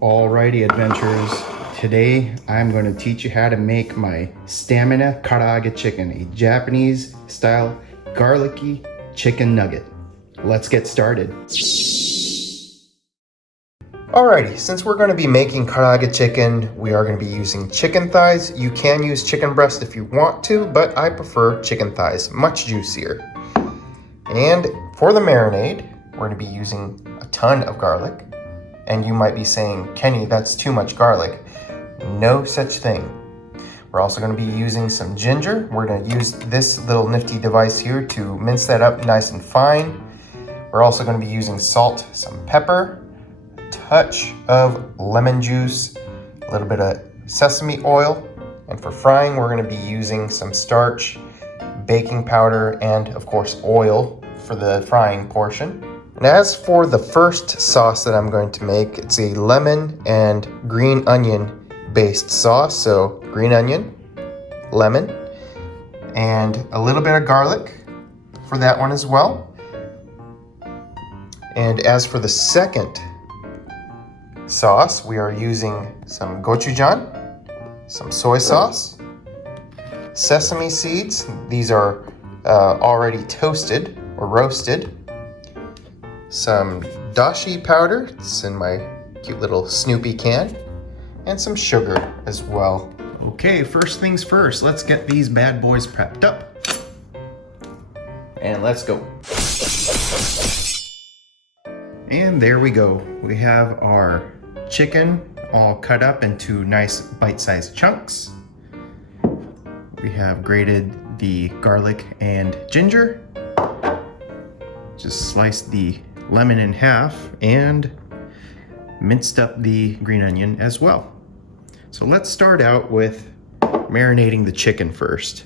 Alrighty, adventurers. Today I'm going to teach you how to make my stamina karaage chicken, a Japanese style garlicky chicken nugget. Let's get started. Alrighty, since we're going to be making karaage chicken, we are going to be using chicken thighs. You can use chicken breast if you want to, but I prefer chicken thighs, much juicier. And for the marinade, we're going to be using a ton of garlic. And you might be saying, Kenny, that's too much garlic. No such thing. We're also going to be using some ginger. We're going to use this little nifty device here to mince that up nice and fine. We're also going to be using salt, some pepper, a touch of lemon juice, a little bit of sesame oil. And for frying, we're going to be using some starch, baking powder, and of course oil for the frying portion. And as for the first sauce that I'm going to make, it's a lemon and green onion based sauce. So green onion, lemon, and a little bit of garlic for that one as well. And as for the second sauce, we are using some gochujang, some soy sauce, sesame seeds. These are already toasted or roasted. Some Dashi powder, it's in my cute little Snoopy can, and some sugar as well. Okay, first things first, let's get these bad boys prepped up. And let's go. And there we go. We have our chicken all cut up into nice bite-sized chunks. We have grated the garlic and ginger. Just sliced the lemon in half and minced up the green onion as well. So let's start out with marinating the chicken first.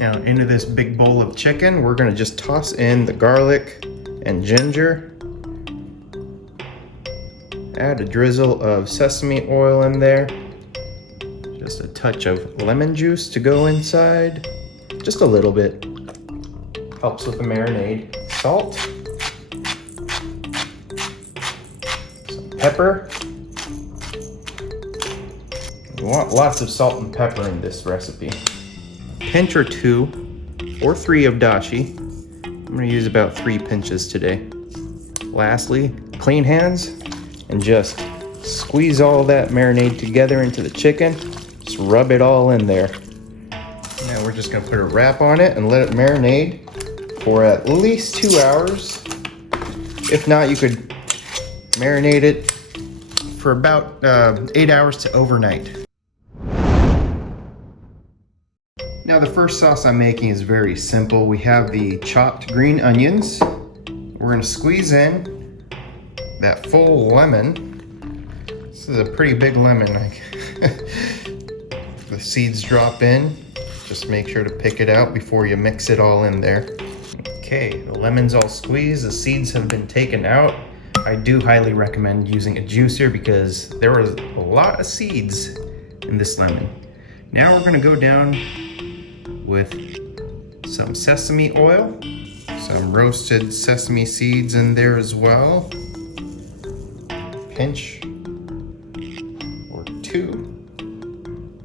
Now into this big bowl of chicken, we're gonna just toss in the garlic and ginger. Add a drizzle of sesame oil in there. Just a touch of lemon juice to go inside. Just a little bit. Helps with the marinade. Salt. Some pepper. You want lots of salt and pepper in this recipe. A pinch or 2 or 3 of dashi. I'm going to use about 3 pinches today. Lastly, clean hands and just squeeze all that marinade together into the chicken. Just rub it all in there. Now we're just going to put a wrap on it and let it marinate for at least 2 hours. If not, you could marinate it for about 8 hours to overnight. Now the first sauce I'm making is very simple. We have the chopped green onions. We're going to squeeze in that full lemon. This is a pretty big lemon. The seeds drop in. Just make sure to pick it out before you mix it all in there. Okay, the lemon's all squeezed, the seeds have been taken out. I do highly recommend using a juicer because there was a lot of seeds in this lemon. Now we're gonna go down with some sesame oil, some roasted sesame seeds in there as well. Pinch or 2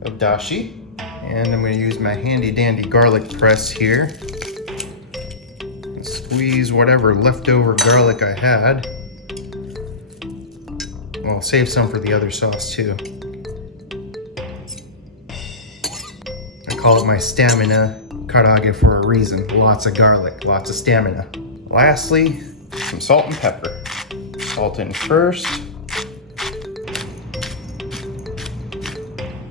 of dashi. And I'm gonna use my handy dandy garlic press here. Squeeze whatever leftover garlic I had. Well, I'll save some for the other sauce too. I call it my stamina karaage for a reason. Lots of garlic, lots of stamina. Lastly, some salt and pepper. Salt in first.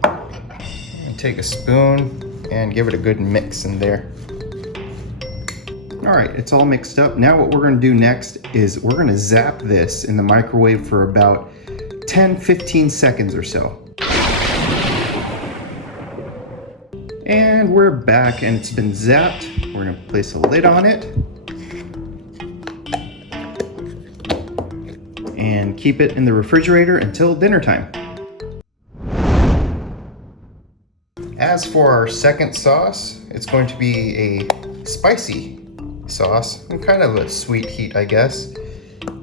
And take a spoon and give it a good mix in there. All right, it's all mixed up. Now what we're gonna do next is we're gonna zap this in the microwave for about 10-15 seconds or so. And we're back and it's been zapped. We're gonna place a lid on it. And keep it in the refrigerator until dinner time. As for our second sauce, it's going to be a spicy sauce and kind of a sweet heat, I guess.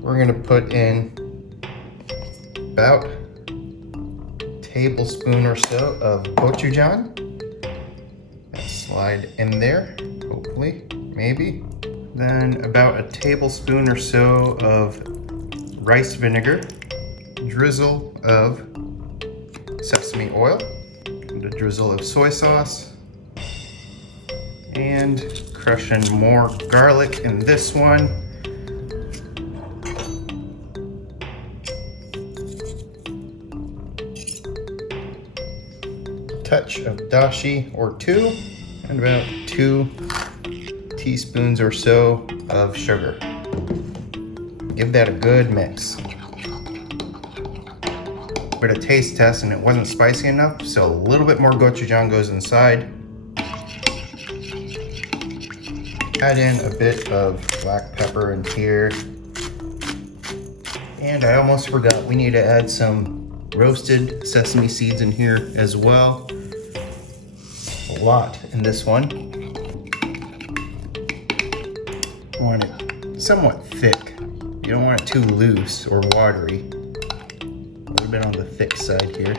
we're gonna put in about a tablespoon or so of gochujang. Slide in there, hopefully, maybe. Then about a tablespoon or so of rice vinegar, drizzle of sesame oil, and a drizzle of soy sauce, and crush in more garlic in this one. Touch of dashi or two, and about 2 teaspoons or so of sugar. Give that a good mix. But a taste test, and it wasn't spicy enough, so a little bit more gochujang goes inside. Add in a bit of black pepper in here. And I almost forgot, we need to add some roasted sesame seeds in here as well. A lot in this one. You want it somewhat thick. You don't want it too loose or watery. A little bit on the thick side here.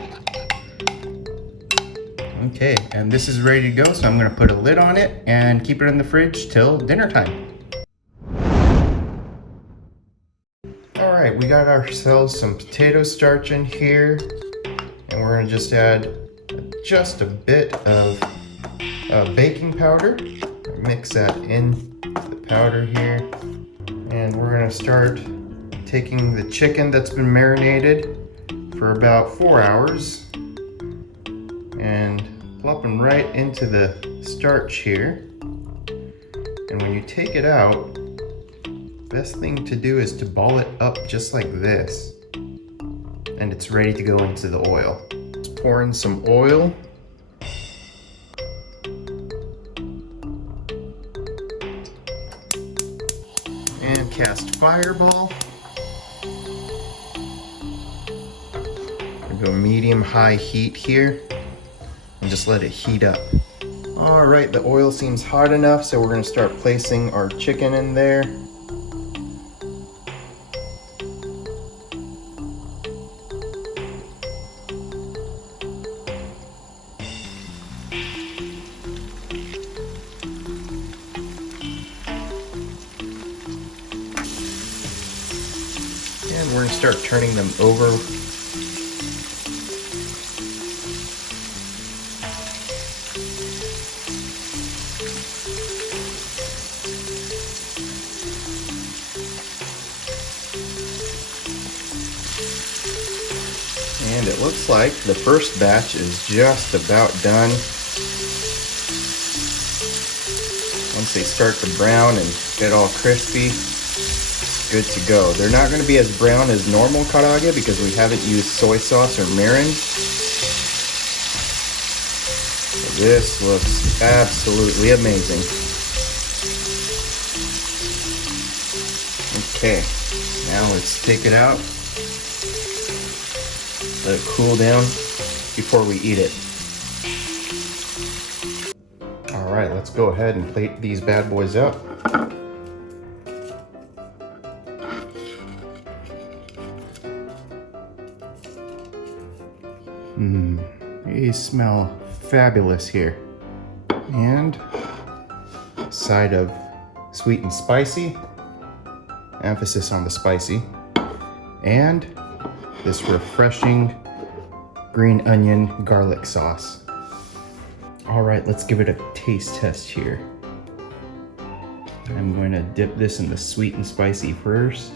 Okay, and this is ready to go, so I'm gonna put a lid on it and keep it in the fridge till dinner time. All right, we got ourselves some potato starch in here, and we're gonna just add just a bit of baking powder. Mix that in the powder here, and we're gonna start taking the chicken that's been marinated for about 4 hours and plopping right into the starch here. And when you take it out, best thing to do is to ball it up just like this, and it's ready to go into the oil. Let's pour in some oil. And cast fireball. Go medium-high heat here and just let it heat up. All right, the oil seems hot enough, so we're gonna start placing our chicken in there. And we're gonna start turning them over. And it looks like the first batch is just about done. Once they start to brown and get all crispy, it's good to go. They're not going to be as brown as normal karaage because we haven't used soy sauce or mirin. But this looks absolutely amazing. Okay, now let's take it out. Let it cool down before we eat it. All right, let's go ahead and plate these bad boys up. These smell fabulous here. And a side of sweet and spicy, emphasis on the spicy, and this refreshing green onion garlic sauce. All right, let's give it a taste test here. I'm going to dip this in the sweet and spicy first.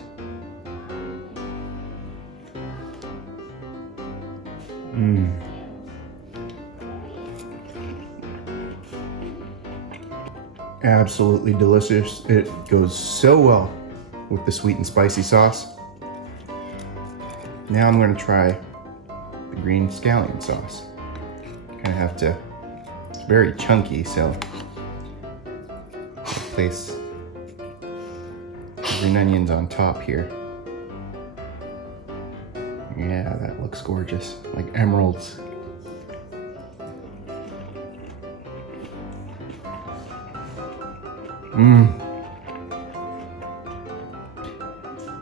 Absolutely delicious. It goes so well with the sweet and spicy sauce. Now I'm going to try the green scallion sauce. Kind of have to, it's very chunky, so I'll place the green onions on top here. Yeah, that looks gorgeous, like emeralds.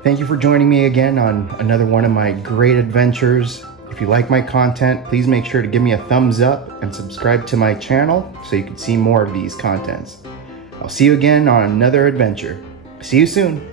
Thank you for joining me again on another one of my great adventures. If you like my content, please make sure to give me a thumbs up and subscribe to my channel so you can see more of these contents. I'll see you again on another adventure. See you soon.